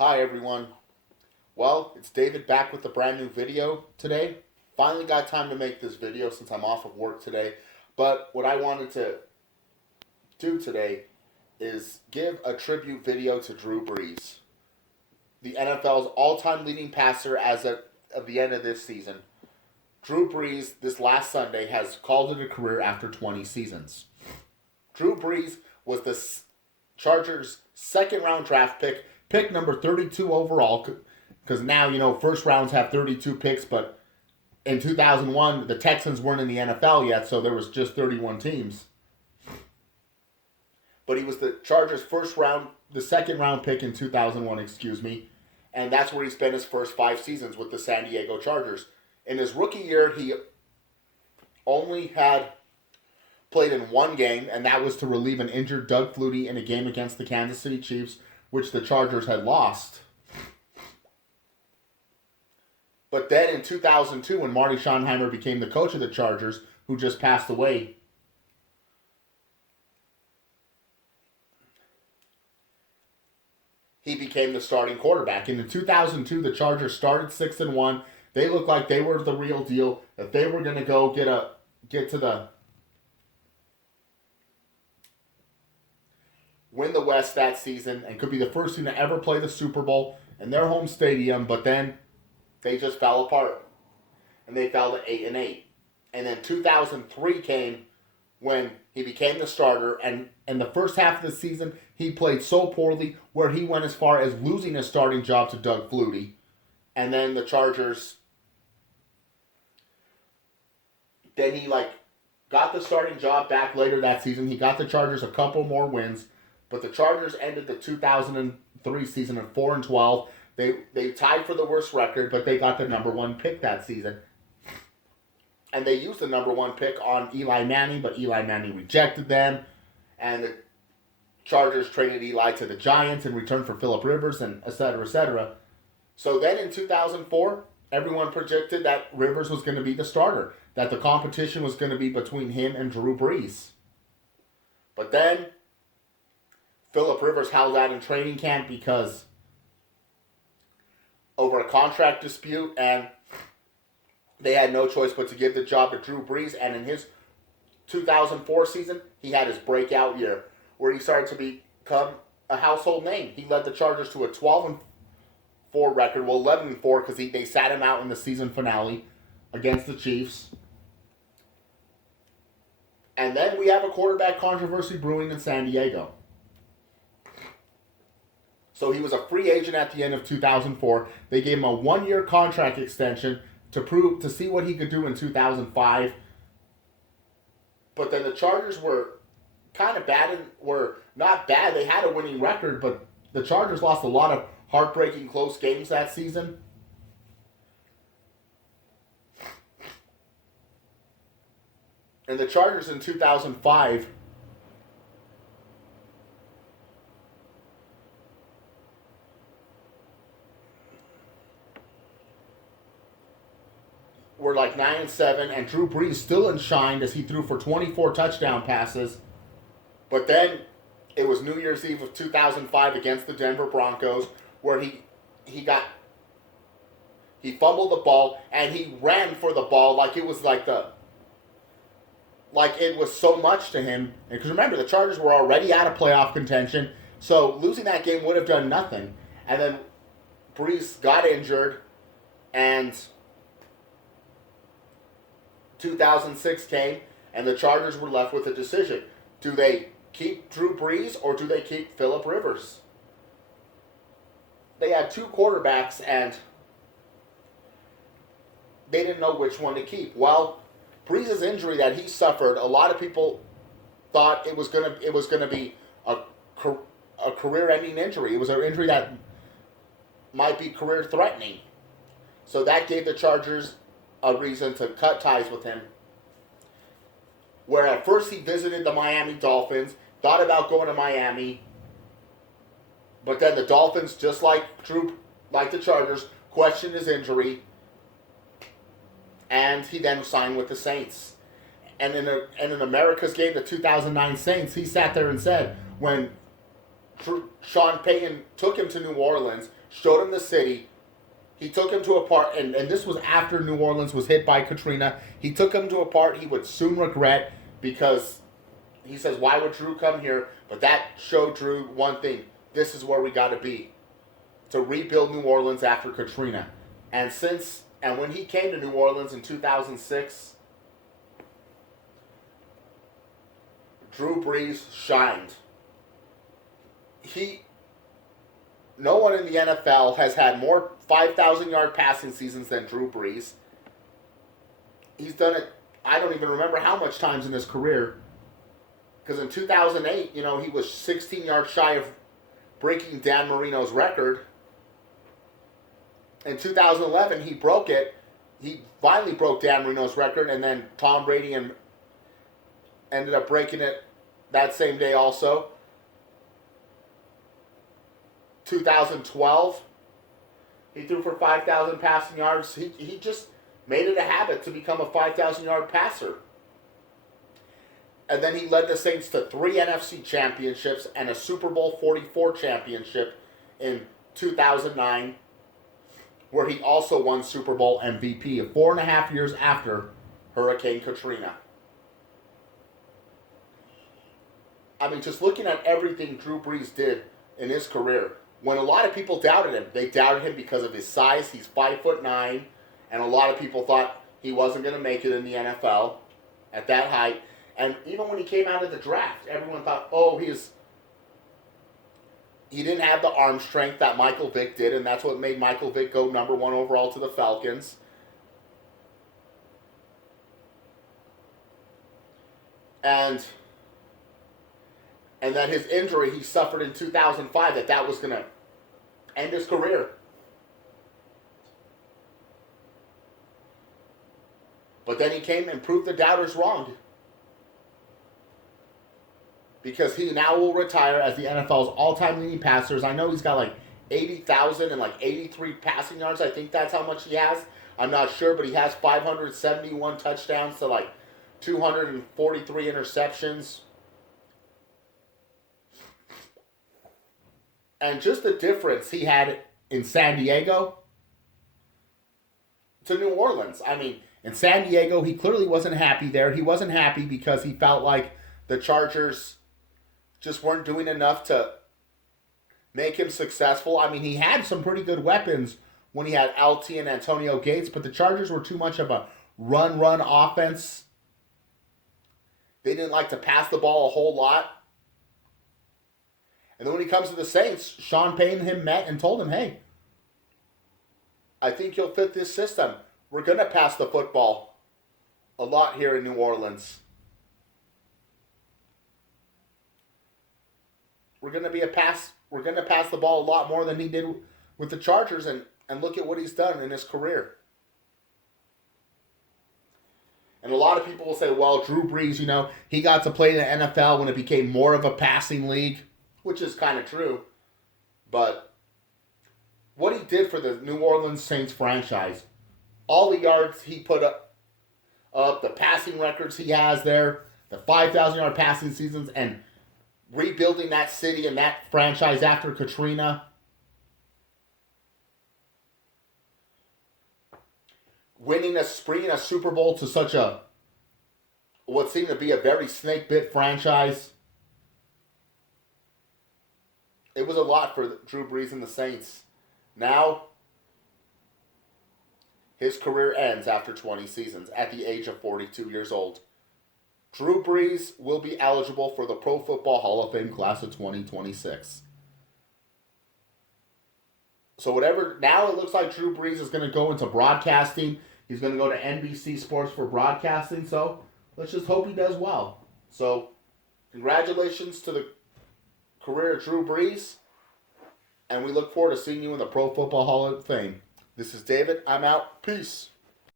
Hi everyone. Well, it's David back with a brand new video today. Finally got time to make this video since I'm off of work today. But what I wanted to do today is give a tribute video to Drew Brees, the NFL's all-time leading passer as of the end of this season. Drew Brees, this last Sunday, has called it a career after 20 seasons. Drew Brees was the Chargers' second-round draft pick number 32 overall, because now, first rounds have 32 picks, but in 2001, the Texans weren't in the NFL yet, so there was just 31 teams. But he was the Chargers' the second-round pick in 2001, and that's where he spent his first 5 seasons with the San Diego Chargers. In his rookie year, he only had played in one game, and that was to relieve an injured Doug Flutie in a game against the Kansas City Chiefs, which the Chargers had lost. But then in 2002, when Marty Schottenheimer became the coach of the Chargers, who just passed away, he became the starting quarterback. And in 2002, the Chargers started 6-1. They looked like they were the real deal, that they were going to go win the West that season and could be the first team to ever play the Super Bowl in their home stadium, but then they just fell apart. And they fell to 8-8. And then 2003 came when he became the starter, and in the first half of the season, he played so poorly where he went as far as losing his starting job to Doug Flutie. And then the Chargers, then he got the starting job back later that season. He got the Chargers a couple more wins, but the Chargers ended the 2003 season at 4-12. They tied for the worst record, but they got the number 1 pick that season. And they used the number 1 pick on Eli Manning, but Eli Manning rejected them. And the Chargers traded Eli to the Giants in return for Phillip Rivers, and et cetera, et cetera. So then in 2004, everyone projected that Rivers was going to be the starter, that the competition was going to be between him and Drew Brees. But then Phillip Rivers held out in training camp because over a contract dispute, and they had no choice but to give the job to Drew Brees. And in his 2004 season, he had his breakout year where he started to become a household name. He led the Chargers to a 12-4 record, 11-4 because they sat him out in the season finale against the Chiefs. And then we have a quarterback controversy brewing in San Diego. So he was a free agent at the end of 2004. They gave him a 1-year contract extension to see what he could do in 2005. But then the Chargers were kind of bad, and were not bad. They had a winning record, but the Chargers lost a lot of heartbreaking close games that season. And the Chargers in 2005 were 9-7, and Drew Brees still shined as he threw for 24 touchdown passes. But then it was New Year's Eve of 2005 against the Denver Broncos where he fumbled the ball and he ran for the ball like it was it was so much to him. Because remember, the Chargers were already out of playoff contention, so losing that game would have done nothing. And then Brees got injured, and 2006 came, and the Chargers were left with a decision. Do they keep Drew Brees or do they keep Phillip Rivers? They had 2 quarterbacks, and they didn't know which one to keep. Well, Brees' injury that he suffered, a lot of people thought it was gonna be a career-ending injury. It was an injury that might be career-threatening. So that gave the Chargers a reason to cut ties with him. Where at first he visited the Miami Dolphins, thought about going to Miami, but then the Dolphins, just like the Chargers, questioned his injury, and he then signed with the Saints. And in America's game, the 2009 Saints, he sat there and said, when Sean Payton took him to New Orleans, showed him the city. He took him to a part, and this was after New Orleans was hit by Katrina. He took him to a part he would soon regret because he says, why would Drew come here? But that showed Drew one thing. This is where we got to be to rebuild New Orleans after Katrina. And when he came to New Orleans in 2006, Drew Brees shined. No one in the NFL has had more 5,000-yard passing seasons than Drew Brees. He's done it, I don't even remember how much times in his career. Because in 2008, he was 16 yards shy of breaking Dan Marino's record. In 2011, he broke it. He finally broke Dan Marino's record, and then Tom Brady ended up breaking it that same day also. 2012, he threw for 5,000 passing yards. He just made it a habit to become a 5,000-yard passer. And then he led the Saints to 3 NFC championships and a Super Bowl 44 championship in 2009, where he also won Super Bowl MVP 4.5 years after Hurricane Katrina. I mean, just looking at everything Drew Brees did in his career, when a lot of people doubted him, they doubted him because of his size. He's 5'9", and a lot of people thought he wasn't going to make it in the NFL at that height. And even when he came out of the draft, everyone thought, he didn't have the arm strength that Michael Vick did, and that's what made Michael Vick go number 1 overall to the Falcons. And that his injury he suffered in 2005, that was going to end his career. But then he came and proved the doubters wrong. Because he now will retire as the NFL's all-time leading passers. I know he's got like 80,000 and like 83 passing yards. I think that's how much he has. I'm not sure, but he has 571 touchdowns to like 243 interceptions. And just the difference he had in San Diego to New Orleans. I mean, in San Diego, he clearly wasn't happy there. He wasn't happy because he felt like the Chargers just weren't doing enough to make him successful. I mean, he had some pretty good weapons when he had LT and Antonio Gates, but the Chargers were too much of a run offense. They didn't like to pass the ball a whole lot. And then when he comes to the Saints, Sean Payton and him met and told him, hey, I think you'll fit this system. We're going to pass the football a lot here in New Orleans. We're going to pass the ball a lot more than he did with the Chargers, and look at what he's done in his career. And a lot of people will say, well, Drew Brees, he got to play in the NFL when it became more of a passing league, which is kind of true. But what he did for the New Orleans Saints franchise, all the yards he put up, the passing records he has there, the 5,000-yard passing seasons, and rebuilding that city and that franchise after Katrina. Bringing a Super Bowl to such what seemed to be a very snake-bit franchise. It was a lot for Drew Brees and the Saints. Now, his career ends after 20 seasons at the age of 42 years old. Drew Brees will be eligible for the Pro Football Hall of Fame class of 2026. So now it looks like Drew Brees is going to go into broadcasting. He's going to go to NBC Sports for broadcasting. So let's just hope he does well. So congratulations to the career of Drew Brees. And we look forward to seeing you in the Pro Football Hall of Fame. This is David. I'm out. Peace.